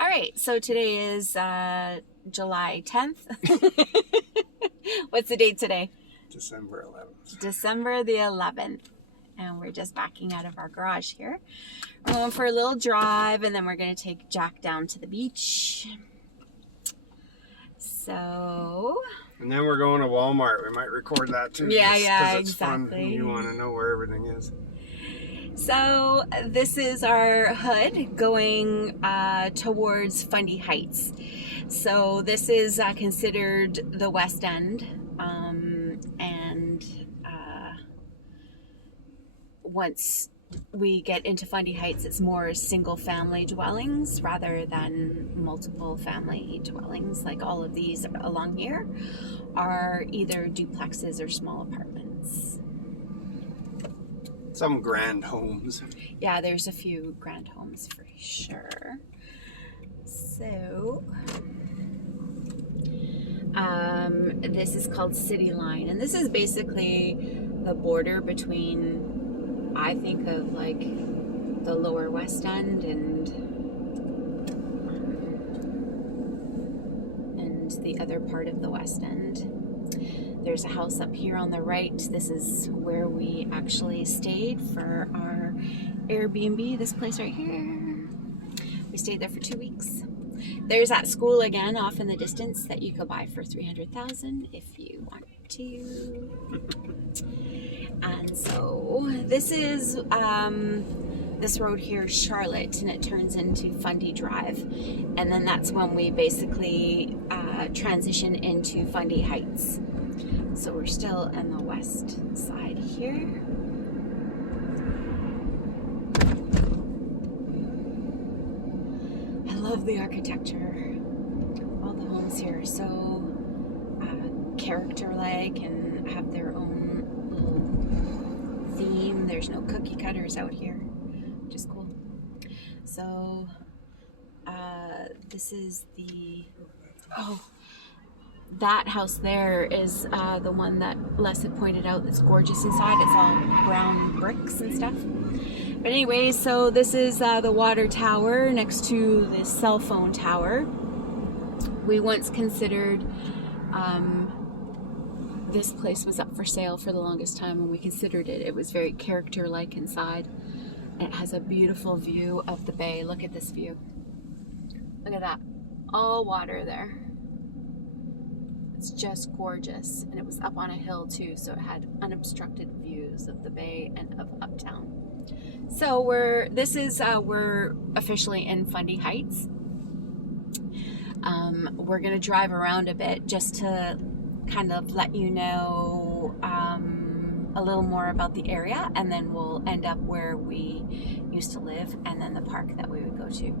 All right, so today is July 10th. What's the date today? December 11th. December the 11th. And we're just backing out of our garage here. We're going for a little drive, and then we're going to take Jack down to the beach. So... And then we're going to Walmart. We might record that too. Yeah, because it's exactly. fun and you want to know where everything is. So this is our hood going towards Fundy Heights. So this is considered the West End, and once we get into Fundy Heights, it's more single family dwellings rather than multiple family dwellings. Like all of these along here are either duplexes or small apartments. Some grand homes. Yeah, there's a few grand homes for sure. So, this is called City Line, and this is basically the border between, I think of like the lower West End and the other part of the West End. There's a house up here on the right. This is where we actually stayed for our Airbnb, this place right here. We stayed there for 2 weeks. There's that school again off in the distance that you could buy for $300,000 if you want to. And so this is this road here is Charlotte, and it turns into Fundy Drive. And then that's when we basically transition into Fundy Heights. So we're still on the west side here. I love the architecture. All the homes here are so character-like and have their own little theme. There's no cookie cutters out here, which is cool. So this is the... that house there is the one that Les had pointed out that's gorgeous inside. It's all brown bricks and stuff. But anyway, so this is the water tower next to the cell phone tower. We once considered this place was up for sale for the longest time when we considered it. It was very character-like inside. And it has a beautiful view of the bay. Look at this view. Look at that. All water there. It's just gorgeous, and it was up on a hill too, so it had unobstructed views of the bay and of uptown. So we're officially in Fundy Heights. We're gonna drive around a bit just to kind of let you know a little more about the area, and then we'll end up where we used to live and then the park that we would go to.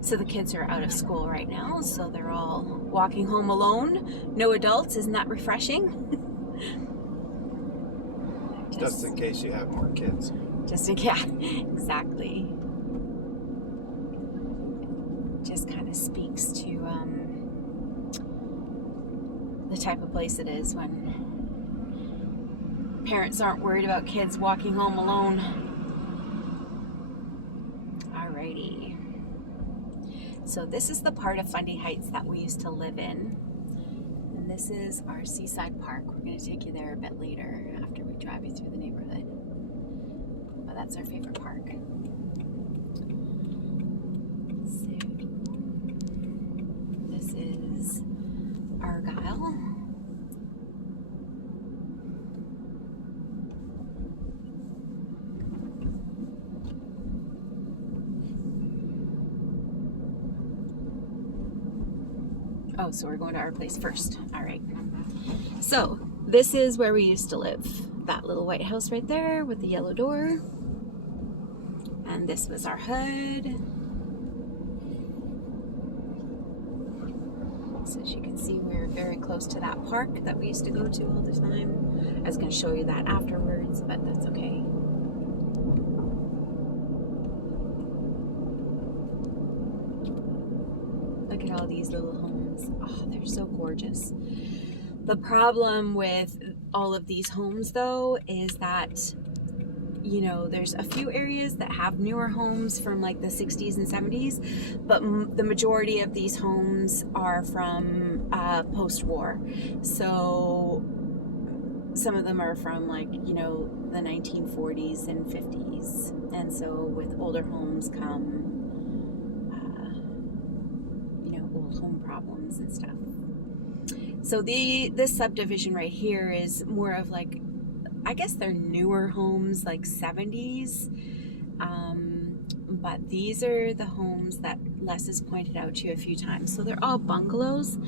So the kids are out of school right now, so they're all walking home alone. No adults. Isn't that refreshing? Just in case you have more kids. Just in case. Exactly. Just kind of speaks to the type of place it is when parents aren't worried about kids walking home alone. Alrighty. So this is the part of Fundy Heights that we used to live in. And this is our Seaside Park. We're going to take you there a bit later after we drive you through the neighborhood. But that's our favorite park. So this is Argyle. Oh, so we're going to our place first. All right. So this is where we used to live. That little white house right there with the yellow door. And this was our hood. So as you can see, we're very close to that park that we used to go to all the time. I was going to show you that afterwards, but that's okay. Look at all these little homes. Oh, they're so gorgeous. The problem with all of these homes, though, is that you know, there's a few areas that have newer homes from like the 60s and 70s, but the majority of these homes are from post-war. So some of them are from like, you know, the 1940s and 50s. And so with older homes come, you know, old home problems and stuff. So this subdivision right here is more of like, I guess they're newer homes, like 70s. But these are the homes that Les has pointed out to you a few times. So they're all bungalows,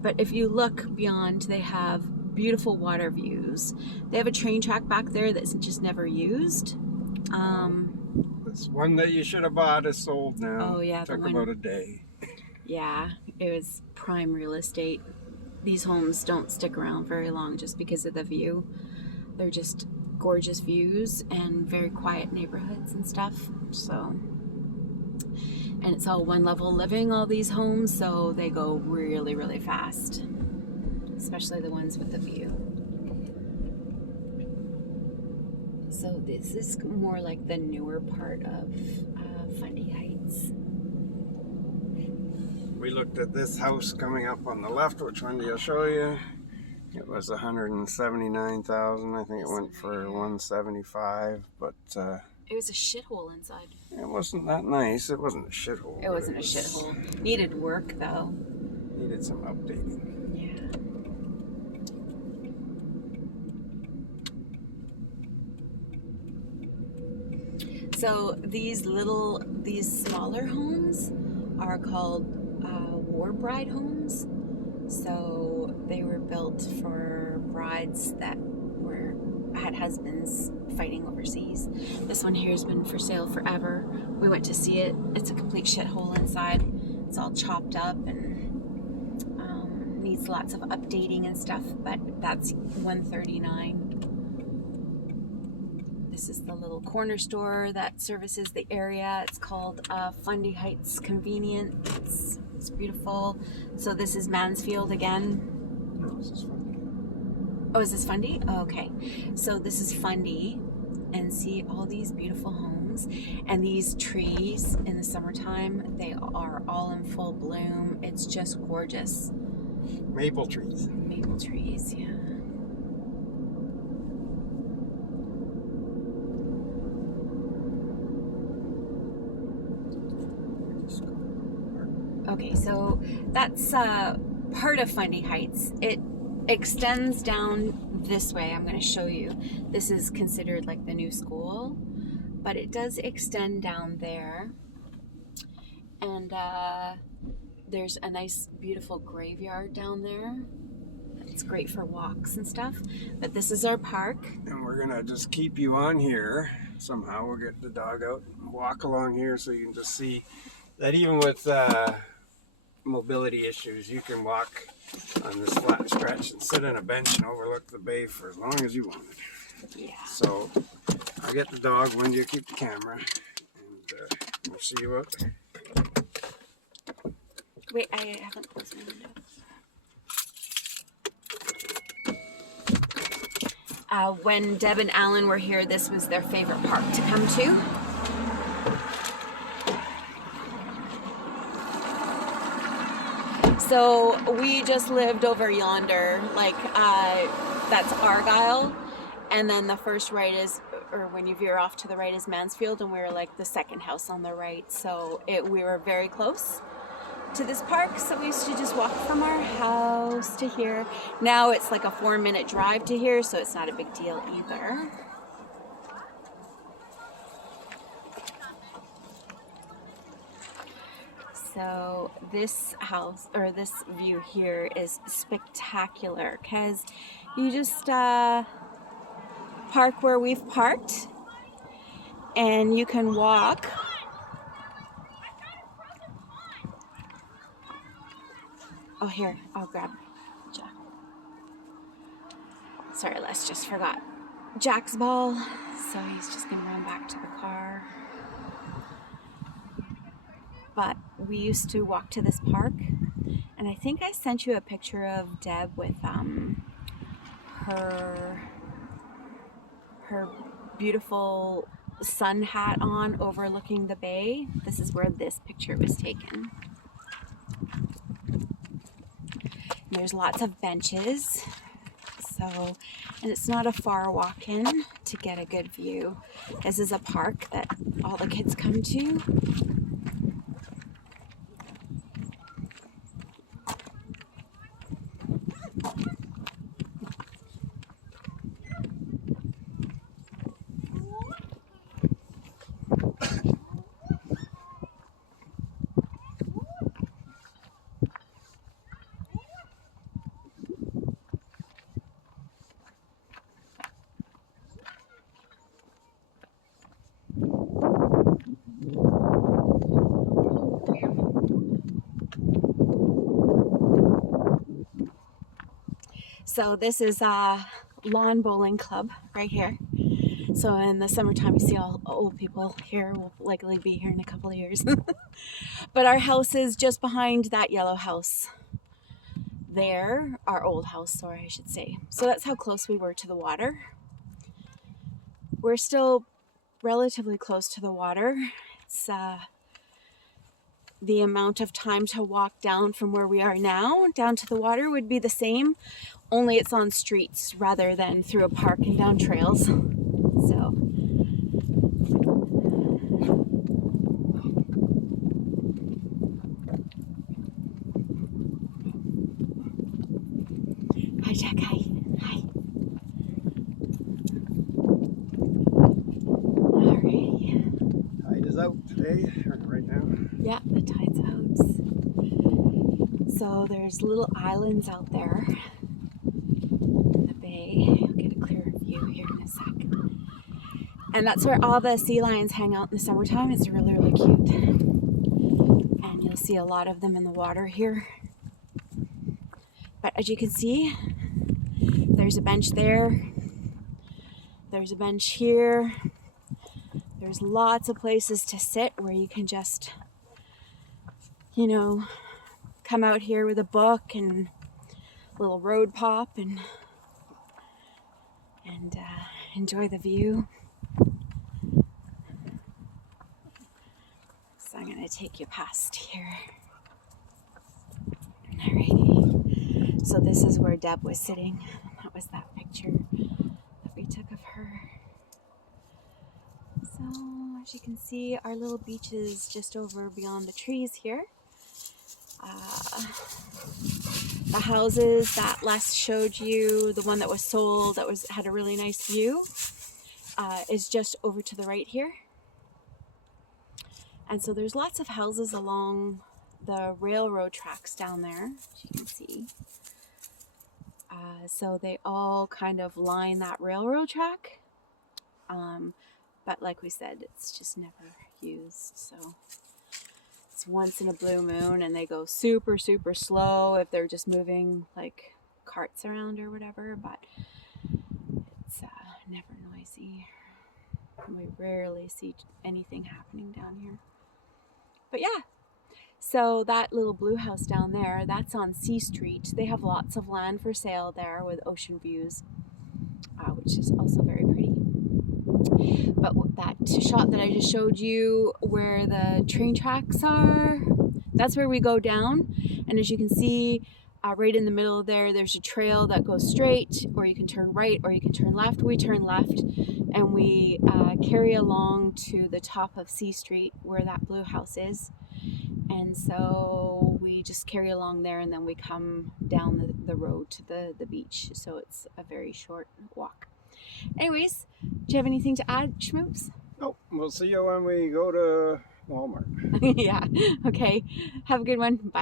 but if you look beyond, they have beautiful water views. They have a train track back there that's just never used. This one that you should have bought is sold now. Oh yeah, Took about a day. Yeah, it was prime real estate. These homes don't stick around very long just because of the view. They're just gorgeous views and very quiet neighborhoods and stuff. So, and it's all one level living, all these homes, so they go really, really fast, especially the ones with the view. So this is more like the newer part of Fundy Heights. We looked at this house coming up on the left. Which one do I show you? It was 179,000. I think it went for 175, but it was a shithole inside. It wasn't that nice. It wasn't a shithole. It wasn't a shithole. Needed work though. Needed some updating. Yeah. So these smaller homes are called war bride homes. So they were built for brides that had husbands fighting overseas. This one here has been for sale forever. We went to see it. It's a complete shithole inside. It's all chopped up and needs lots of updating and stuff, but that's $139. This is the little corner store that services the area. It's called Fundy Heights Convenience. It's beautiful. So this is Mansfield again. No, this is Fundy. Oh, is this Fundy? Oh, okay. So this is Fundy, and see all these beautiful homes and these trees in the summertime. They are all in full bloom. It's just gorgeous. Maple trees. Maple trees, yeah. Okay, so that's part of Fundy Heights. It extends down this way. I'm going to show you. This is considered like the new school, but it does extend down there. And there's a nice, beautiful graveyard down there. It's great for walks and stuff. But this is our park. And we're going to just keep you on here. Somehow we'll get the dog out and walk along here so you can just see that even with mobility issues, you can walk on this flat stretch and sit on a bench and overlook the bay for as long as you wanted. Yeah. So I'll get the dog, Wendy will keep the camera, and we'll see you out there. Wait, I haven't closed my window. When Deb and Alan were here, this was their favorite park to come to. So we just lived over yonder, like that's Argyle, and then the first right is, or when you veer off to the right is Mansfield, and we were like the second house on the right. So we were very close to this park, so we used to just walk from our house to here. Now it's like a 4-minute drive to here, so it's not a big deal either. So this house, or this view here, is spectacular because you just park where we've parked and you can walk oh, here, I'll grab Jack. Sorry, Les just forgot Jack's ball, so he's just gonna run back to the car. But we used to walk to this park, and I think I sent you a picture of Deb with her beautiful sun hat on overlooking the bay. This is where this picture was taken. And there's lots of benches. So, and it's not a far walk in to get a good view. This is a park that all the kids come to. So this is a lawn bowling club right here. So in the summertime, you see all old people here. Will likely be here in a couple of years. But our house is just behind that yellow house there, our old house, sorry, I should say. So that's how close we were to the water. We're still relatively close to the water. It's the amount of time to walk down from where we are now down to the water would be the same, only it's on streets rather than through a park and down trails. So hi Jack, hi. Hi. Alrighty. Tide is out today, or right now. Yeah, the tide's out. So there's little islands out there in the bay. You'll get a clearer view here in a sec. And that's where all the sea lions hang out in the summertime. It's really, really cute. And you'll see a lot of them in the water here. But as you can see, there's a bench there. There's a bench here. There's lots of places to sit where you can just, you know, come out here with a book and a little road pop and enjoy the view. So I'm going to take you past here. Alrighty. So this is where Deb was sitting. That was that picture that we took of her. So as you can see, our little beach is just over beyond the trees here. The houses that Les showed you, the one that was sold, that had a really nice view, is just over to the right here. And so there's lots of houses along the railroad tracks down there, as you can see. So they all kind of line that railroad track. But like we said, it's just never used. So it's once in a blue moon, and they go super, super slow if they're just moving like carts around or whatever. But it's never noisy. We rarely see anything happening down here. But yeah, so that little blue house down there, that's on C Street. They have lots of land for sale there with ocean views, which is also very pretty. But that shot that I just showed you where the train tracks are, that's where we go down. And as you can see, right in the middle there, there's a trail that goes straight, or you can turn right, or you can turn left. We turn left, and we carry along to the top of C Street where that blue house is. And so we just carry along there, and then we come down the road to the beach. So it's a very short walk. Anyways, do you have anything to add, Schmoops? Nope, we'll see you when we go to Walmart. Yeah, okay. Have a good one. Bye.